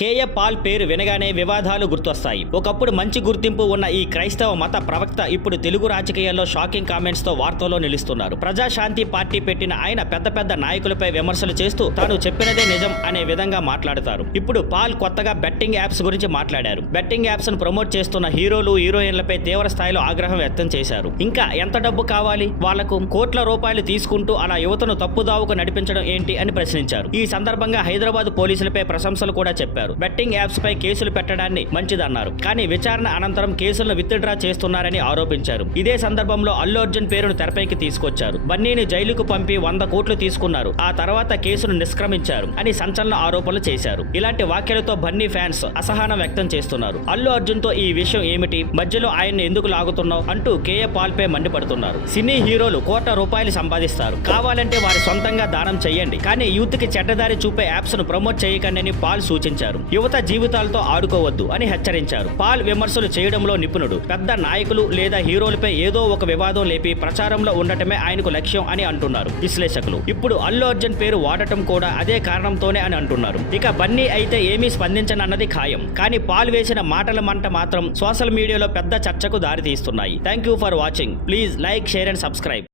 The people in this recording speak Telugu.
కేఏ పాల్ పేరు వినగానే వివాదాలు గుర్తొస్తాయి. ఒకప్పుడు మంచి గుర్తింపు ఉన్న ఈ క్రైస్తవ మత ప్రవక్త ఇప్పుడు తెలుగు రాజకీయాల్లో షాకింగ్ కామెంట్స్ తో వార్తల్లో నిలుస్తున్నారు. ప్రజాశాంతి పార్టీ పెట్టిన ఆయన పెద్ద పెద్ద నాయకులపై విమర్శలు చేస్తూ తాను చెప్పినదే నిజం అనే విధంగా మాట్లాడతారు. ఇప్పుడు పాల్ కొత్తగా బెట్టింగ్ యాప్స్ గురించి మాట్లాడారు. బెట్టింగ్ యాప్స్ ను ప్రమోట్ చేస్తున్న హీరోలు హీరోయిన్లపై తీవ్ర స్థాయిలో ఆగ్రహం వ్యక్తం చేశారు. ఇంకా ఎంత డబ్బు కావాలి, వాళ్లకు కోట్ల రూపాయలు తీసుకుంటూ అలా యువతను తప్పుదావుకు నడిపించడం ఏంటి అని ప్రశ్నించారు. ఈ సందర్భంగా హైదరాబాద్ పోలీసులపై ప్రశంసలు కూడా చెప్పారు. బెట్టింగ్ యాప్స్ పై కేసులు పెట్టడాన్ని మంచిదన్నారు. కానీ విచారణ అనంతరం కేసులను విత్డ్రా చేస్తున్నారని ఆరోపించారు. ఇదే సందర్భంలో అల్లు అర్జున్ పేరును తెరపైకి తీసుకొచ్చారు. బన్నీని జైలుకు పంపి 100 కోట్లు తీసుకున్నారు, ఆ తర్వాత కేసును నిష్క్రమించారు అని సంచలన ఆరోపణలు చేశారు. ఇలాంటి వ్యాఖ్యలతో బన్నీ ఫ్యాన్స్ అసహనం వ్యక్తం చేస్తున్నారు. అల్లు అర్జున్ తో ఈ విషయం ఏమిటి, మధ్యలో ఆయన్ని ఎందుకు లాగుతున్నావు అంటూ కేఏ పాల్ పై మండిపడుతున్నారు. సినీ హీరోలు కోట్ల రూపాయలు సంపాదిస్తారు, కావాలంటే వారి సొంతంగా దానం చేయండి, కానీ యూత్ కి చెడ్డదారి చూపే యాప్స్ ను ప్రమోట్ చేయకండి అని పాల్ సూచించారు. యువత జీవితాలతో ఆడుకోవద్దు అని హెచ్చరించారు. పాల్ విమర్శలు చేయడంలో నిపుణుడు. పెద్ద నాయకులు లేదా హీరోలపై ఏదో ఒక వివాదం లేపి ప్రచారంలో ఉండటమే ఆయనకు లక్ష్యం అని అంటున్నారు విశ్లేషకులు. ఇప్పుడు అల్లు అర్జున్ పేరు వాడటం కూడా అదే కారణంతోనే అని అంటున్నారు. ఇక బన్నీ అయితే ఏమీ స్పందించనన్నది ఖాయం. కానీ పాల్ వేసిన మాటల మంట మాత్రం సోషల్ మీడియాలో పెద్ద చర్చకు దారితీస్తున్నాయి. Thank you for watching. Please like, share and subscribe.